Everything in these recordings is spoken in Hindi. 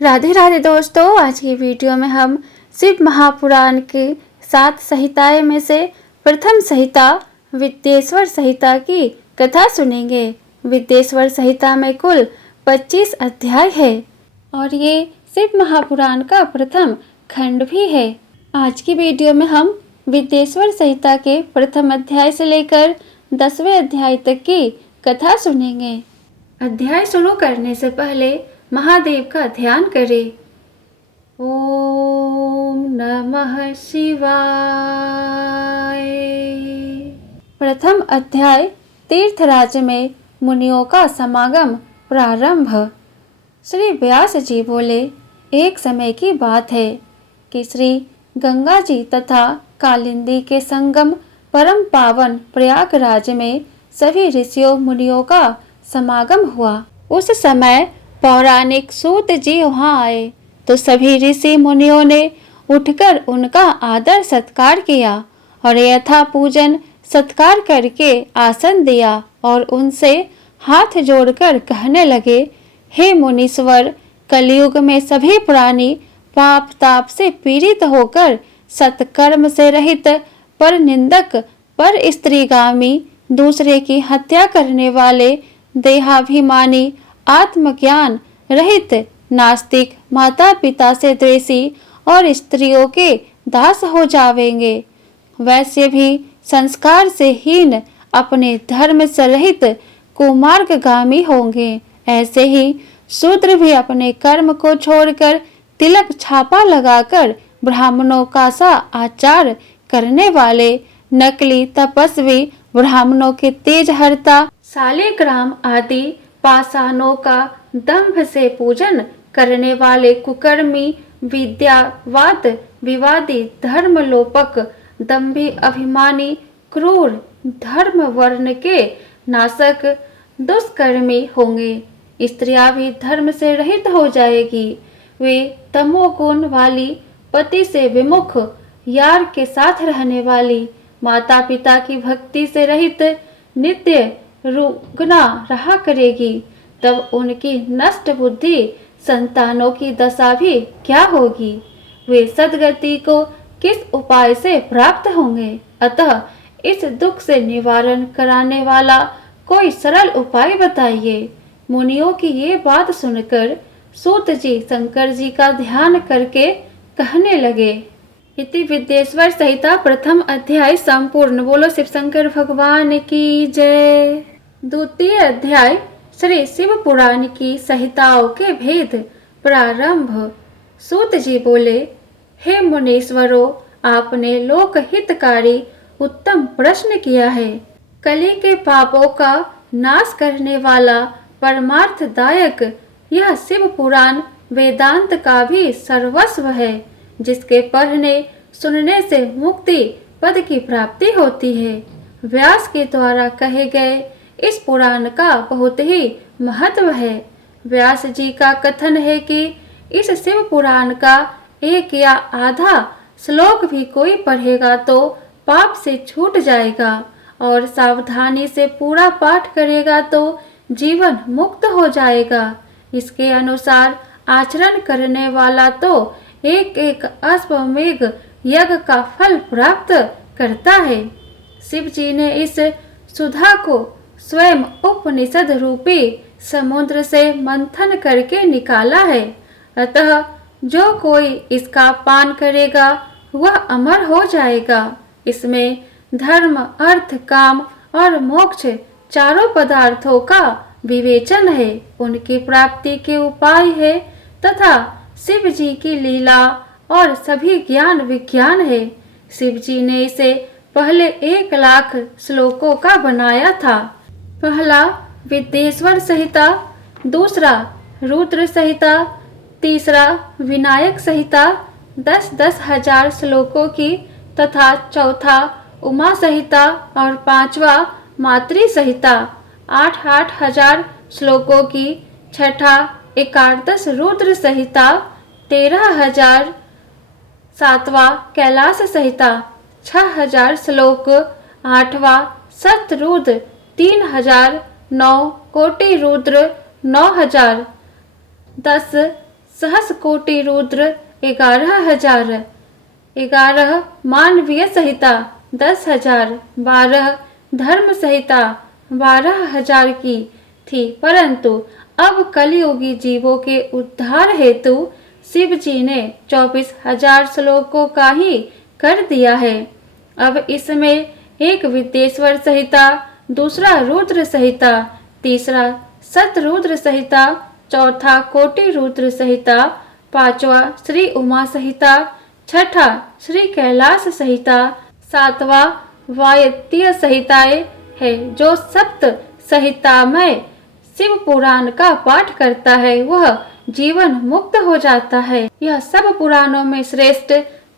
राधे राधे दोस्तों, आज की वीडियो में हम शिव महापुराण की 7 संहिताएं में से प्रथम संहिता विद्येश्वर संहिता की कथा सुनेंगे। विद्येश्वर संहिता में कुल 25 अध्याय है और ये शिव महापुराण का प्रथम खंड भी है। आज की वीडियो में हम विद्येश्वर संहिता के प्रथम अध्याय से लेकर 10वें अध्याय तक की कथा सुनेंगे। अध्याय शुरू करने से पहले महादेव का ध्यान करें। ओम नमः शिवाय। प्रथम अध्याय तीर्थराज में मुनियों का समागम प्रारंभ। श्री व्यास जी बोले, एक समय की बात है कि श्री गंगा जी तथा कालिंदी के संगम परम पावन प्रयागराज में सभी ऋषियों मुनियों का समागम हुआ। उस समय पौराणिक सूत जी वहां आए तो सभी ऋषि मुनियों ने उठकर उनका आदर सत्कार किया और यथा पूजन सत्कार करके आसन दिया और उनसे हाथ जोड़कर कहने लगे, हे मुनीश्वर, कलयुग में सभी प्राणी पाप ताप से पीड़ित होकर सत्कर्म से रहित, पर निंदक, पर स्त्रीगामी, दूसरे की हत्या करने वाले, देहाभिमानी, आत्मज्ञान रहित, नास्तिक, माता पिता से द्वेषी और स्त्रियों के दास हो जावेंगे। वैसे भी संस्कार से हीन, अपने धर्म से रहित कुमार्गगामी होंगे। ऐसे ही शूद्र भी अपने कर्म को छोड़कर तिलक छापा लगाकर ब्राह्मणों का सा आचार करने वाले, नकली तपस्वी, ब्राह्मणों के तेज हरता, शालिग्राम आदि पाषाणों का दंभ से पूजन करने वाले कुकर्मी, विद्यावाद विवादी, धर्मलोपक, दंभी, अभिमानी, क्रूर, धर्म वर्ण के नाशक, दुष्कर्मी होंगे। स्त्रियां भी धर्म से रहित हो जाएगी। वे तमोगुण वाली, पति से विमुख, यार के साथ रहने वाली, माता पिता की भक्ति से रहित, नित्य रुग्ना रहा करेगी। तब उनकी नष्ट बुद्धि संतानों की दशा भी क्या होगी? वे सद्गति को किस उपाय से प्राप्त होंगे? अतः इस दुख से निवारण कराने वाला कोई सरल उपाय बताइए। मुनियों की ये बात सुनकर सूत जी शंकर जी का ध्यान करके कहने लगे। इति विद्येश्वर संहिता प्रथम अध्याय संपूर्ण। बोलो शिव शंकर भगवान की जय। द्वितीय अध्याय श्री शिव पुराण की संहिताओं के भेद प्रारंभ। सूत जी बोले, हे मुनीश्वरों, आपने लोक हितकारी उत्तम प्रश्न किया है। कली के पापों का नाश करने वाला परमार्थदायक यह शिव पुराण वेदांत का भी सर्वस्व है, जिसके पढ़ने सुनने से मुक्ति पद की प्राप्ति होती है। व्यास के द्वारा कहे गए इस पुराण का बहुत ही महत्व है। व्यास जी का कथन है कि इस शिव पुराण का एक या आधा श्लोक भी कोई पढ़ेगा तो पाप से छूट जाएगा और सावधानी से पूरा पाठ करेगा तो जीवन मुक्त हो जाएगा। इसके अनुसार आचरण करने वाला तो एक एक अश्वमेघ यज्ञ का फल प्राप्त करता है। शिव जी ने इस सुधा को स्वयं उपनिषद रूपी समुद्र से मंथन करके निकाला है। अतः जो कोई इसका पान करेगा वह अमर हो जाएगा। इसमें धर्म, अर्थ, काम और मोक्ष चारों पदार्थों का विवेचन है, उनकी प्राप्ति के उपाय है तथा शिव जी की लीला और सभी ज्ञान विज्ञान है। शिव जी ने इसे पहले 1,00,000 श्लोकों का बनाया था। पहला विद्येश्वर संहिता, दूसरा रुद्र संहिता, तीसरा विनायक संहिता 10-10 हजार श्लोकों की तथा चौथा उमा संहिता और पांचवा मातृ संहिता 8-8 हजार श्लोकों की, छठा एकादश रुद्र संहिता 13,000, सातवां कैलाश संहिता 6,000 श्लोक, आठवां शतरुद्र 3,000, 9 कोटि रुद्र 9,000, 10 सहस कोटि रुद्र 11,000, 11 मानवीय संहिता 10,000, 12 धर्म संहिता 12,000 की थी, परंतु अब कलयुगी जीवों के उद्धार हेतु शिव जी ने 24,000 श्लोकों का ही कर दिया है। अब इसमें एक विद्येश्वर संहिता, दूसरा रुद्र संहिता, तीसरा सतरुद्र संहिता, चौथा कोटि रुद्र संहिता, पांचवा श्री उमा संहिता, छठा श्री कैलाश संहिता, सातवां वायतीय संहिताएं है। जो सप्त संहितामय शिव पुराण का पाठ करता है वह जीवन मुक्त हो जाता है। यह सब पुराणों में श्रेष्ठ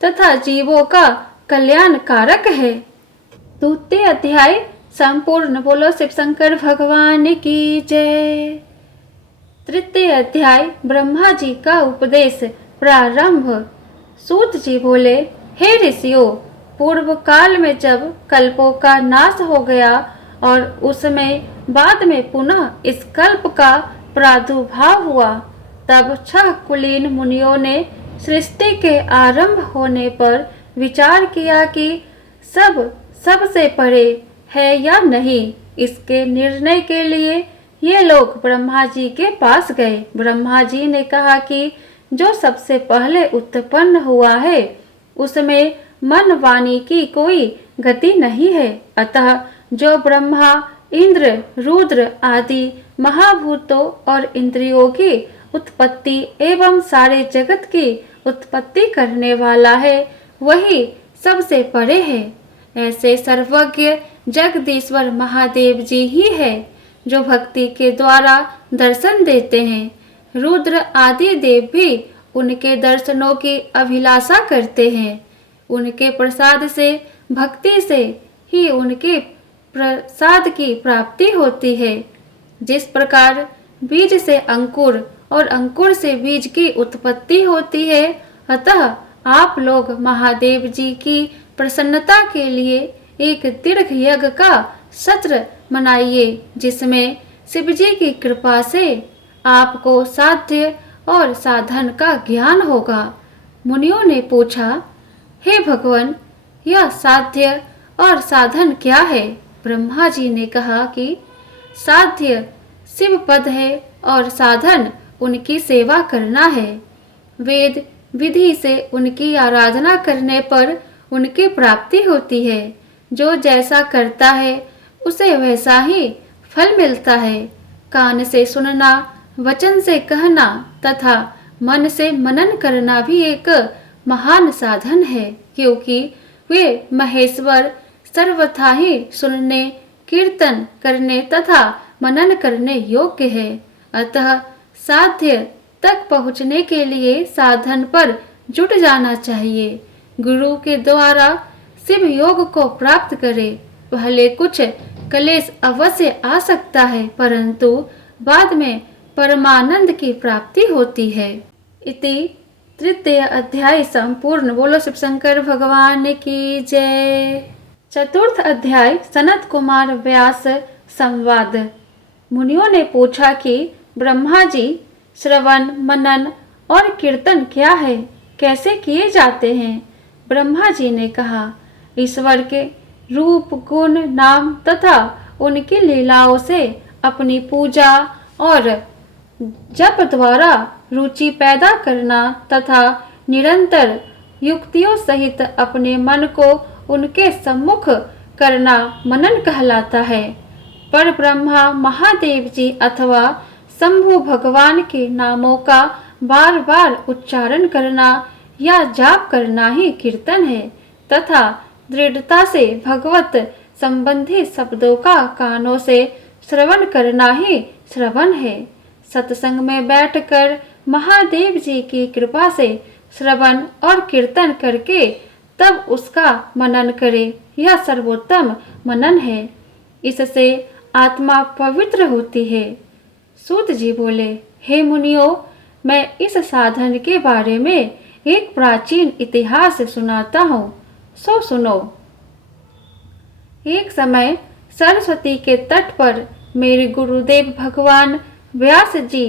तथा जीवों का कल्याण कारक है। द्वितीय अध्याय संपूर्ण। बोलो शिव शंकर भगवान की जय। तृतीय अध्याय ब्रह्मा जी का उपदेश प्रारंभ। सूत जी बोले, हे ऋषियों, पूर्व काल में जब कल्पों का नाश हो गया और उसमें बाद में पुनः इस कल्प का प्रादुर्भाव हुआ, तब 6 कुलीन मुनियों ने सृष्टि के आरंभ होने पर विचार किया कि सबसे परे है या नहीं। इसके निर्णय के लिए ये लोग ब्रह्मा जी के पास गए। ब्रह्मा जी ने कहा कि जो सबसे पहले उत्पन्न हुआ है उसमें मन वाणी की कोई गति नहीं है, अतः जो ब्रह्मा, इंद्र, रुद्र आदि महाभूतों और इंद्रियों की उत्पत्ति एवं सारे जगत की उत्पत्ति करने वाला है वही सबसे परे है। ऐसे सर्वज्ञ जगदीश्वर महादेव जी ही है जो भक्ति के द्वारा दर्शन देते हैं। रुद्र आदि देव भी उनके दर्शनों की अभिलाषा करते हैं। उनके प्रसाद से, भक्ति से ही उनके प्रसाद की प्राप्ति होती है। जिस प्रकार बीज से अंकुर और अंकुर से बीज की उत्पत्ति होती है, अतः आप लोग महादेव जी की प्रसन्नता के लिए एक दीर्घ यज्ञ का सत्र मनाइए, जिसमें शिवजी की कृपा से आपको साध्य और साधन का ज्ञान होगा। मुनियों ने पूछा, हे भगवान, यह साध्य और साधन क्या है? ब्रह्मा जी ने कहा कि साध्य शिव पद है और साधन उनकी सेवा करना है। वेद विधि से उनकी आराधना करने पर उनकी प्राप्ति होती है। जो जैसा करता है उसे वैसा ही फल मिलता है। कान से सुनना, वचन से कहना तथा मन से मनन करना भी एक महान साधन है, क्योंकि वे महेश्वर सर्वथा ही सुनने, कीर्तन करने तथा मनन करने योग्य है। अतः साध्य तक पहुँचने के लिए साधन पर जुट जाना चाहिए। गुरु के द्वारा शिव योग को प्राप्त करे। पहले कुछ क्लेश अवश्य आ सकता है, परंतु बाद में परमानंद की प्राप्ति होती है। इति तृतीय अध्याय संपूर्ण। बोलो शिव शंकर भगवान की जय। चतुर्थ अध्याय सनत कुमार व्यास संवाद। मुनियों ने पूछा कि ब्रह्मा जी, श्रवण, मनन और कीर्तन क्या है, कैसे किए जाते हैं? ब्रह्मा जी ने कहा, ईश्वर के रूप, गुण, नाम तथा उनकी लीलाओं से अपनी पूजा और जप द्वारा रुचि पैदा करना तथा निरंतर युक्तियों सहित अपने मन को उनके सम्मुख करना मनन कहलाता है। पर ब्रह्मा, महादेव जी अथवा शंभु भगवान के नामों का बार बार उच्चारण करना या जाप करना ही कीर्तन है तथा दृढ़ता से भगवत संबंधी शब्दों का कानों से श्रवण करना ही श्रवण है। सत्संग में बैठकर महादेव जी की कृपा से श्रवण और कीर्तन करके तब उसका मनन करे, यह सर्वोत्तम मनन है। इससे आत्मा पवित्र होती है। सूत जी बोले, हे मुनियों, मैं इस साधन के बारे में एक प्राचीन इतिहास सुनाता हूँ, सो सुनो। एक समय सरस्वती के तट पर मेरे गुरुदेव भगवान व्यास जी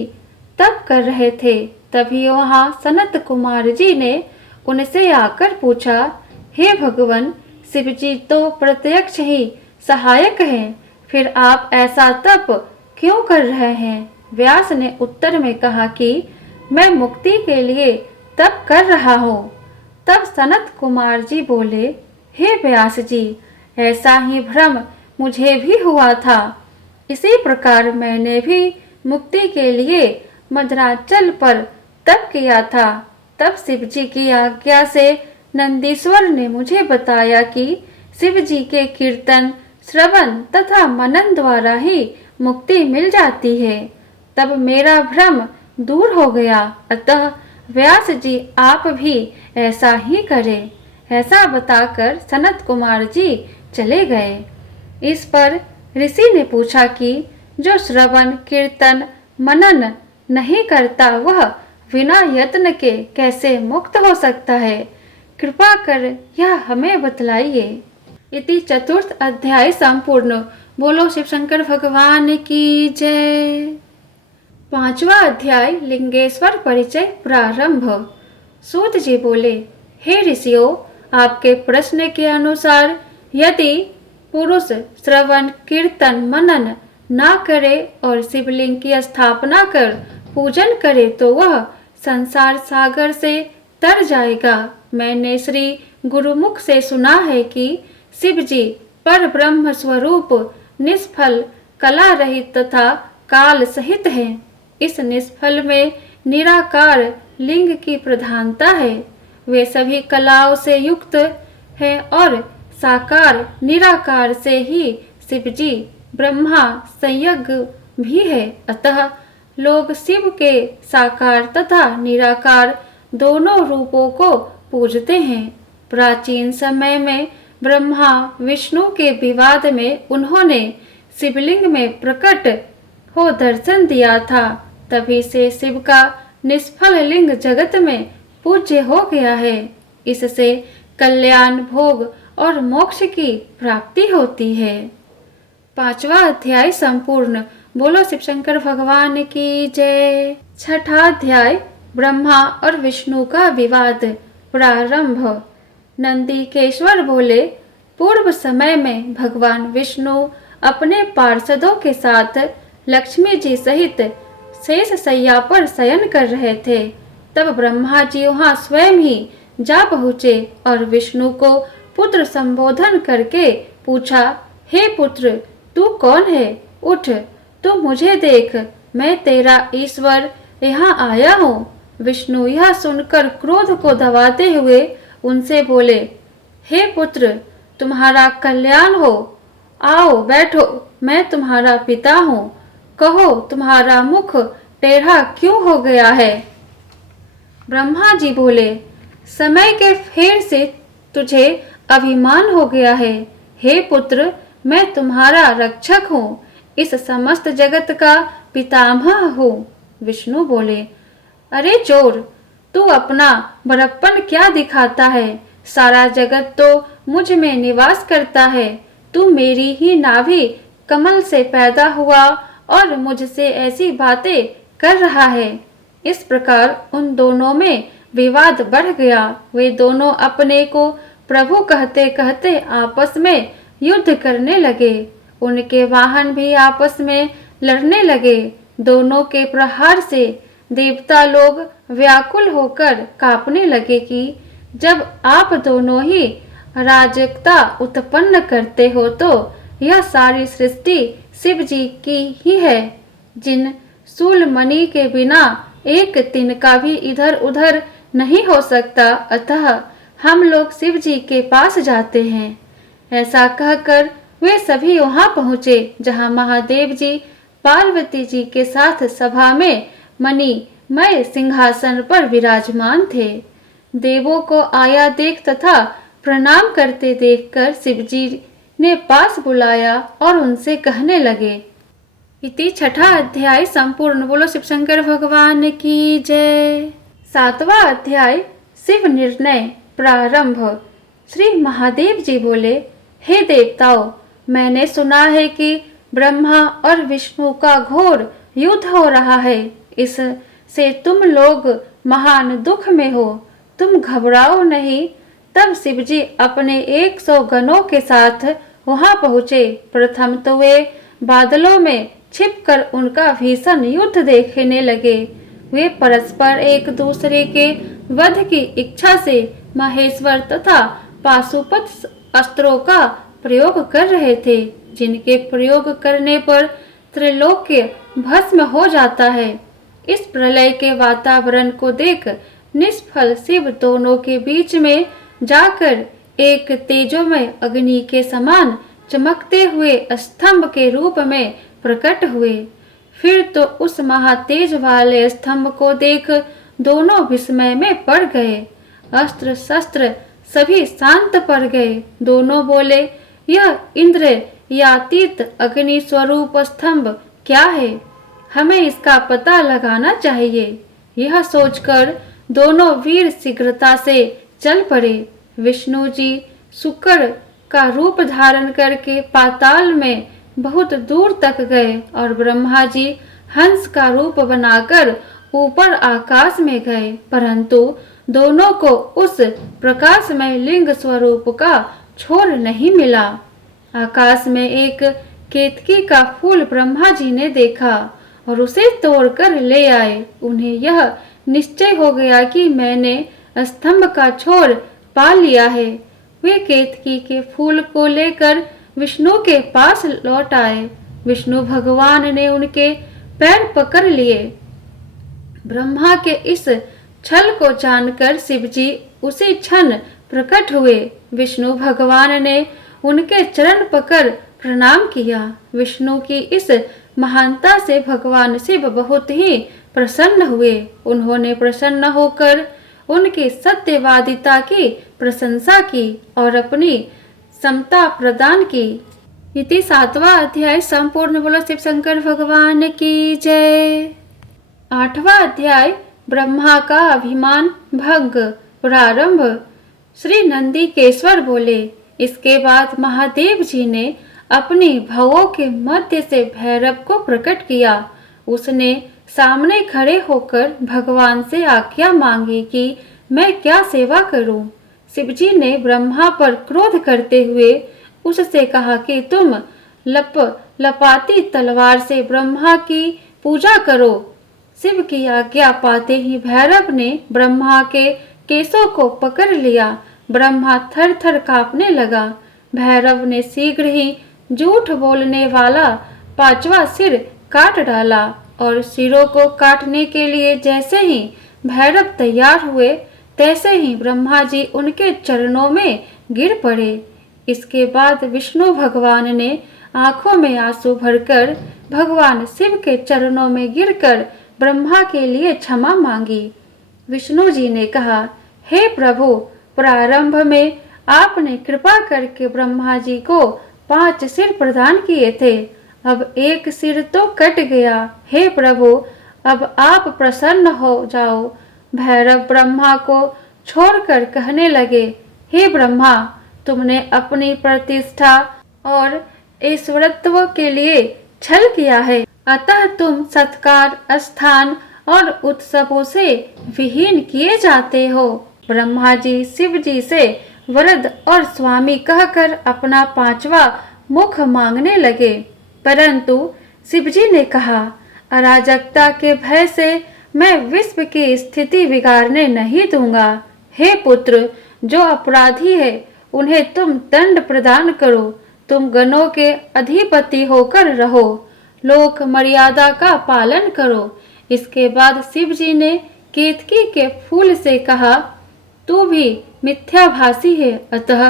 तप कर रहे थे। तभी वहां सनत कुमार जी ने उनसे आकर पूछा, हे भगवान, शिव जी तो प्रत्यक्ष ही सहायक हैं, फिर आप ऐसा तप क्यों कर रहे हैं? व्यास ने उत्तर में कहा कि मैं मुक्ति के लिए तप कर रहा हूँ। तब सनत कुमार जी बोले, हे व्यास जी, ऐसा ही भ्रम मुझे भी हुआ था। इसी प्रकार मैंने भी मुक्ति के लिए मद्राचल पर तप किया था। तब शिव जी की आज्ञा से नंदीश्वर ने मुझे बताया कि शिव जी के कीर्तन, श्रवण तथा मनन द्वारा ही मुक्ति मिल जाती है। तब मेरा भ्रम दूर हो गया। अतः व्यास जी आप भी ऐसा ही करें। ऐसा बताकर सनत कुमार जी चले गए। इस पर ऋषि ने पूछा कि जो श्रवण, कीर्तन, मनन नहीं करता वह बिना यत्न के कैसे मुक्त हो सकता है? कृपा कर यह हमें बतलाइए। इति चतुर्थ अध्याय संपूर्ण। बोलो शिव शंकर भगवान की जय। पांचवा अध्याय लिंगेश्वर परिचय प्रारंभ। सूत जी बोले, हे ऋषियों, आपके प्रश्न के अनुसार यदि पुरुष श्रवण, कीर्तन, मनन ना करे और शिवलिंग की स्थापना कर पूजन करे तो वह संसार सागर से तर जाएगा। मैंने श्री गुरुमुख से सुना है कि शिव जी पर ब्रह्म स्वरूप, निष्फल, कला रहित तथा काल सहित है। इस निष्फल में निराकार लिंग की प्रधानता है। वे सभी कलाओं से युक्त है और साकार निराकार से ही शिव जी ब्रह्मा संयज्ञ भी है। अतः लोग शिव के साकार तथा निराकार दोनों रूपों को पूजते हैं। प्राचीन समय में ब्रह्मा विष्णु के विवाद में उन्होंने शिवलिंग में प्रकट हो दर्शन दिया था। तभी से शिव का निष्फल लिंग जगत में पूज्य हो गया है। इससे कल्याण, भोग और मोक्ष की प्राप्ति होती है। पांचवा अध्याय संपूर्ण। बोलो शिव शंकर भगवान की जय। छठा अध्याय ब्रह्मा और विष्णु का विवाद प्रारंभ। नंदीकेश्वर बोले, पूर्व समय में भगवान विष्णु अपने पार्षदों के साथ लक्ष्मी जी सहित शेष शैया पर शयन कर रहे थे। तब ब्रह्मा जी वहां स्वयं ही जा पहुँचे और विष्णु को पुत्र संबोधन करके पूछा, हे पुत्र, तू कौन है? उठ, तू मुझे देख, मैं तेरा ईश्वर यहाँ आया हूँ। विष्णु यह सुनकर क्रोध को दबाते हुए उनसे बोले, हे पुत्र, तुम्हारा कल्याण हो, आओ बैठो, मैं तुम्हारा पिता हूँ। कहो, तुम्हारा मुख टेढ़ा क्यों हो गया है? ब्रह्मा जी बोले, समय के फेर से तुझे अभिमान हो गया है। हे पुत्र, मैं तुम्हारा रक्षक हूँ, इस समस्त जगत का पितामह हूँ। विष्णु बोले, अरे चोर, तू अपना बड़प्पन क्या दिखाता है? सारा जगत तो मुझ में निवास करता है। तू मेरी ही नाभि कमल से पैदा हुआ और मुझसे ऐसी बातें कर रहा है। इस प्रकार उन दोनों में विवाद बढ़ गया। वे दोनों अपने को प्रभु कहते कहते आपस में युद्ध करने लगे। उनके वाहन भी आपस में लड़ने लगे। दोनों के प्रहार से देवता लोग व्याकुल होकर कांपने लगे कि जब आप दोनों ही अराजकता उत्पन्न करते हो तो यह सारी सृष्टि शिव जी की ही है, जिन शूल मणि के बिना एक तिनका भी इधर उधर नहीं हो सकता। अतः हम लोग शिव जी के पास जाते हैं। ऐसा कहकर वे सभी वहां पहुंचे जहां महादेव जी पार्वती जी के साथ सभा में मणिमय सिंहासन पर विराजमान थे। देवों को आया देख तथा प्रणाम करते देखकर शिव जी ने पास बुलाया और उनसे कहने लगे। इति छठा अध्याय संपूर्ण। बोलो शिव शंकर भगवान की जय। सातवां अध्याय शिव निर्णय प्रारंभ। श्री महादेव जी बोले, हे देवताओं, मैंने सुना है कि ब्रह्मा और विष्णु का घोर युद्ध हो रहा है। इस से तुम लोग महान दुख में हो, तुम घबराओ नहीं। तब शिवजी अपने 100 गणों के साथ वहां पहुंचे। प्रथम तो वे बादलों में छिपकर उनका भीषण युद्ध देखने लगे। वे परस्पर एक दूसरे के वध की इच्छा से महेश्वर तथा पाशुपत अस्त्रों का प्रयोग कर रहे थे, जिनके प्रयोग करने पर त्रिलोक्य भस्म हो जाता है। इस प्रलय के वातावरण को देख निष्फल शिव दोनों के बीच में जाकर एक तेजोमय अग्नि के समान चमकते हुए स्तंभ के रूप में प्रकट हुए। फिर तो उस महातेज वाले स्तंभ को देख दोनों विस्मय में पड़ गए। अस्त्र शस्त्र सभी शांत पड़ गए। दोनों बोले, यह इंद्र यातीत अग्नि स्वरूप स्तंभ क्या है? हमें इसका पता लगाना चाहिए। यह सोचकर दोनों वीर शीघ्रता से चल पड़े। विष्णु जी शुक्र का रूप धारण करके पाताल में बहुत दूर तक गए और ब्रह्मा जी हंस का रूप बनाकर ऊपर आकाश में गए, परंतु दोनों को उस प्रकाशमय लिंग स्वरूप का छोर नहीं मिला। आकाश में एक केतकी का फूल ब्रह्मा जी ने देखा और उसे तोड़कर ले आए। उन्हें यह निश्चय हो गया कि मैंने स्तंभ का छोर पा लिया है। वे केतकी के फूल को लेकर विष्णु के पास लौट आए। विष्णु भगवान ने उनके पैर पकड़ लिए। ब्रह्मा के इस छल को जानकर शिवजी उसी क्षण प्रकट हुए। विष्णु भगवान ने उनके चरण पकड़ प्रणाम किया। विष्णु की इस महानता से भगवान शिव बहुत ही प्रसन्न हुए। उन्होंने प्रसन्न होकर उनकी सत्यवादिता की प्रशंसा की और अपनी समता प्रदान की। इति 7वां अध्याय संपूर्ण। बोलो शिव शंकर भगवान की जय। 8वां अध्याय ब्रह्मा का अभिमान भंग। प्रारंभ। श्री नंदीकेश्वर बोले, इसके बाद महादेव जी ने अपनी भवों के मध्य से भैरव को प्रकट किया। उसने सामने खड़े होकर भगवान से आज्ञा मांगी कि मैं क्या सेवा करूं। शिवजी ने ब्रह्मा पर क्रोध करते हुए उससे कहा कि तुम लपाती तलवार से ब्रह्मा की पूजा करो। शिव की आज्ञा पाते ही भैरव ने ब्रह्मा के केशों को पकड़ लिया। ब्रह्मा थर थर कांपने लगा। भैरव ने शीघ्र ही झूठ बोलने वाला 5वां सिर काट डाला और सिरों को काटने के लिए जैसे ही भैरव तैयार हुए तैसे ही ब्रह्मा जी उनके चरणों में गिर पड़े। इसके बाद विष्णु भगवान ने आंखों में आंसू भरकर भगवान शिव के चरणों में गिरकर ब्रह्मा के लिए क्षमा मांगी। विष्णु जी ने कहा, हे प्रभु, प्रारंभ में आपने कृपा करके ब्रह्मा जी को 5 सिर प्रदान किए थे, अब एक सिर तो कट गया। हे प्रभु, अब आप प्रसन्न हो जाओ। भैरव ब्रह्मा को छोड़कर कहने लगे, हे ब्रह्मा, तुमने अपनी प्रतिष्ठा और ईश्वरत्व के लिए छल किया है, अतः तुम सत्कार, स्थान और उत्सवों से विहीन किए जाते हो। ब्रह्मा जी शिव जी से वरद और स्वामी कहकर अपना 5वां मुख मांगने लगे, परंतु शिवजी ने कहा, अराजकता के भय से मैं विश्व की स्थिति बिगाड़ने नहीं दूंगा। हे पुत्र, जो अपराधी है उन्हें तुम दंड प्रदान करो। तुम गणों के अधिपति होकर रहो, लोक मर्यादा का पालन करो। इसके बाद शिव जी ने केतकी के फूल से कहा, तू भी मिथ्याभासी है, अतः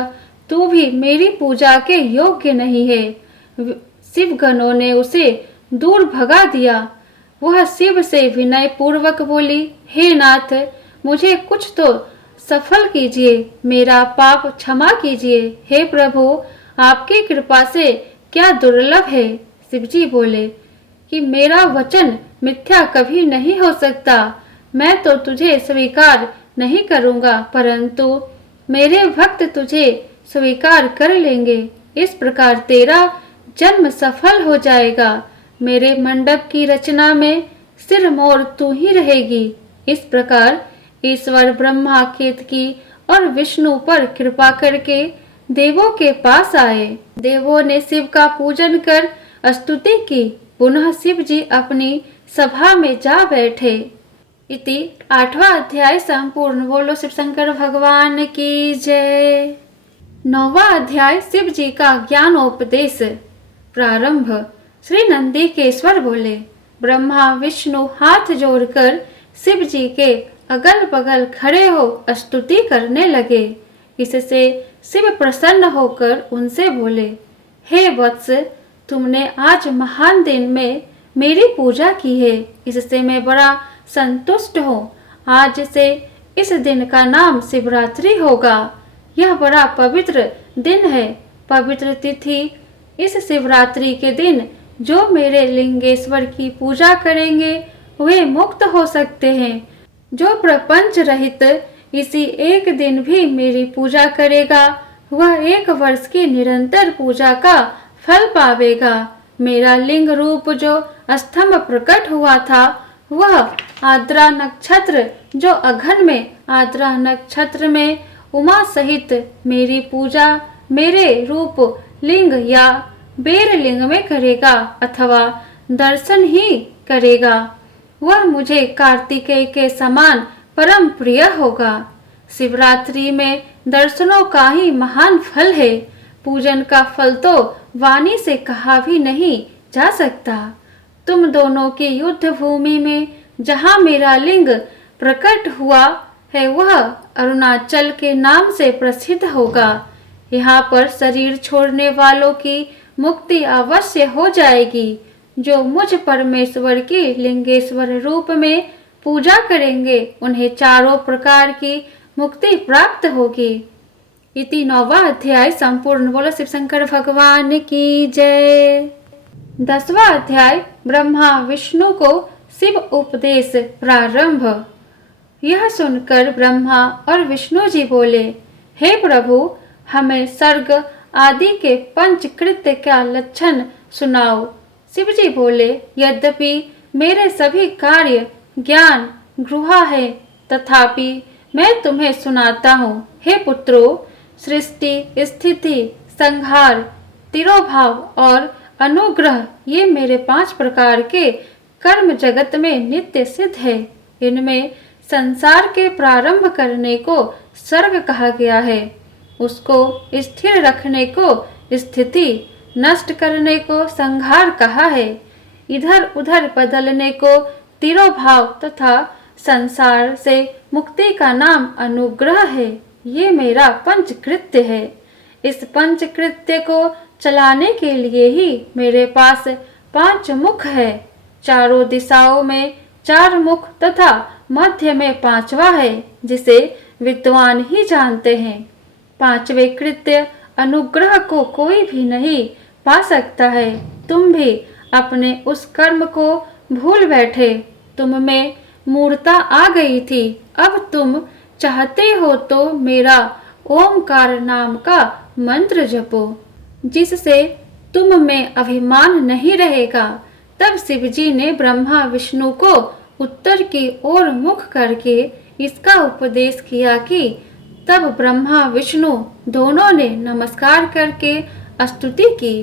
तू भी मेरी पूजा के योग्य नहीं है। शिव गणों ने उसे दूर भगा दिया। वह शिव से विनय पूर्वक बोली, हे नाथ, मुझे कुछ तो सफल कीजिए, मेरा पाप क्षमा कीजिए। हे प्रभु, आपकी कृपा से क्या दुर्लभ है। शिवजी बोले कि मेरा वचन मिथ्या कभी नहीं हो सकता। मैं तो तुझे स्वीकार नहीं करूंगा, परंतु मेरे भक्त तुझे स्वीकार कर लेंगे। इस प्रकार तेरा जन्म सफल हो जाएगा। मेरे मंडप की रचना में सिर मोर तू ही रहेगी। इस प्रकार ईश्वर ब्रह्मा केतकी और विष्णु पर कृपा करके देवों के पास आए। देवों ने शिव का पूजन कर स्तुति की। पुनः शिव जी अपनी सभा में जा बैठे। इति 8वां अध्याय संपूर्ण। बोलो शिव शंकर भगवान की जय। 9वां अध्याय शिव जी का ज्ञानोपदेश प्रारंभ। श्री नंदीकेश्वर बोले, ब्रह्मा विष्णु हाथ जोड़कर शिव जी के अगल बगल खड़े हो स्तुति करने लगे। इससे शिव प्रसन्न होकर उनसे बोले, हे वत्स, तुमने आज महान दिन में मेरी पूजा की है, इससे मैं बड़ा संतुष्ट हूँ। आज से इस दिन का नाम शिवरात्रि होगा। यह बड़ा पवित्र दिन है। पवित्र तिथि इस शिवरात्रि के दिन जो मेरे लिंगेश्वर की पूजा करेंगे वे मुक्त हो सकते हैं। जो प्रपंच रहित इसी एक दिन भी मेरी पूजा करेगा वह 1 वर्ष की निरंतर पूजा का फल पावेगा। मेरा लिंग रूप जो स्तंभ प्रकट हुआ था वह आद्रा नक्षत्र जो अघन में आद्रा नक्षत्र में उमा सहित मेरी पूजा मेरे रूप लिंग या बेर लिंग में करेगा अथवा दर्शन ही करेगा वह मुझे कार्तिकेय के समान परम प्रिय होगा। शिवरात्रि में दर्शनों का ही महान फल है। पूजन का फल तो वाणी से कहा भी नहीं जा सकता। तुम दोनों की युद्ध भूमि में जहाँ मेरा लिंग प्रकट हुआ है वह अरुणाचल के नाम से प्रसिद्ध होगा। यहाँ पर शरीर छोड़ने वालों की मुक्ति अवश्य हो जाएगी। जो मुझ परमेश्वर की लिंगेश्वर रूप में पूजा करेंगे उन्हें चारों प्रकार की मुक्ति प्राप्त होगी। इति 9वां अध्याय संपूर्ण। बोलो शिव शंकर भगवान की जय। 10वां अध्याय ब्रह्मा विष्णु को शिव उपदेश प्रारंभ। यह सुनकर ब्रह्मा और विष्णु जी बोले, हे प्रभु, हमें सर्ग आदि के 5 कृत्य का लक्षण सुनाओ। शिव जी बोले, यद्यपि मेरे सभी कार्य ज्ञान गृहा है तथापि मैं तुम्हें सुनाता हूँ। हे पुत्रों, सृष्टि स्थिति संहार तिरोभाव और अनुग्रह ये मेरे 5 प्रकार के कर्म जगत में नित्य सिद्ध है। इनमें संसार के प्रारंभ करने को सर्ग कहा गया है, उसको स्थिर रखने को स्थिति, नष्ट करने को संहार कहा है, इधर उधर बदलने को तिरोभाव तथा संसार से मुक्ति का नाम अनुग्रह है। ये मेरा पंचकृत्य है। इस पंचकृत्य को चलाने के लिए ही मेरे पास 5 मुख है। चारों दिशाओं में 4 मुख तथा मध्य में 5वां है जिसे विद्वान ही जानते हैं। 5वें कृत्य अनुग्रह को कोई भी नहीं पा सकता है। तुम भी अपने उस कर्म को भूल बैठे। तुम में मूर्ता आ गई थी। अब तुम चाहते हो तो मेरा ओमकार नाम का मंत्र जपो, जिससे तुम में अभिमान नहीं रहेगा। तब शिवजी ने ब्रह्मा विष्णु को उत्तर की ओर मुख करके इसका उपदेश किया कि तब ब्रह्मा विष्णु दोनों ने नमस्कार करके स्तुति की।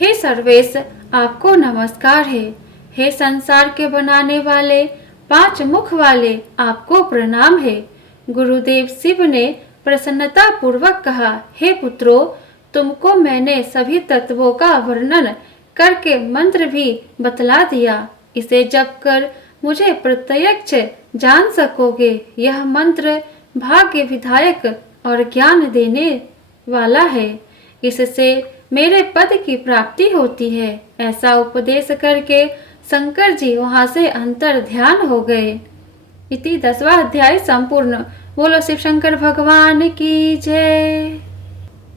हे सर्वेश, आपको नमस्कार है। हे संसार के बनाने वाले 5 मुख वाले, आपको प्रणाम है। गुरुदेव शिव ने प्रसन्नता पूर्वक कहा, हे पुत्रों, तुमको मैंने सभी तत्वों का वर्णन करके मंत्र भी बतला दिया। इसे जप कर मुझे प्रत्यक्ष जान सकोगे। यह मंत्र भाग्य विधायक और ज्ञान देने वाला है। इससे मेरे पद की प्राप्ति होती है। ऐसा उपदेश करके शंकर जी वहां से अंतर ध्यान हो गए। इति 10वां अध्याय संपूर्ण। बोलो शिव शंकर भगवान की जय।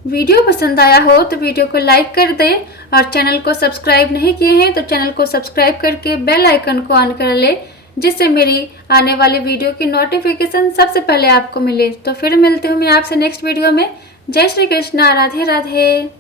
वीडियो पसंद आया हो तो वीडियो को लाइक कर दे और चैनल को सब्सक्राइब नहीं किए हैं तो चैनल को सब्सक्राइब करके बेल आइकन को ऑन कर ले, जिससे मेरी आने वाली वीडियो की नोटिफिकेशन सबसे पहले आपको मिले। तो फिर मिलती हूँ मैं आपसे नेक्स्ट वीडियो में। जय श्री कृष्णा, राधे राधे।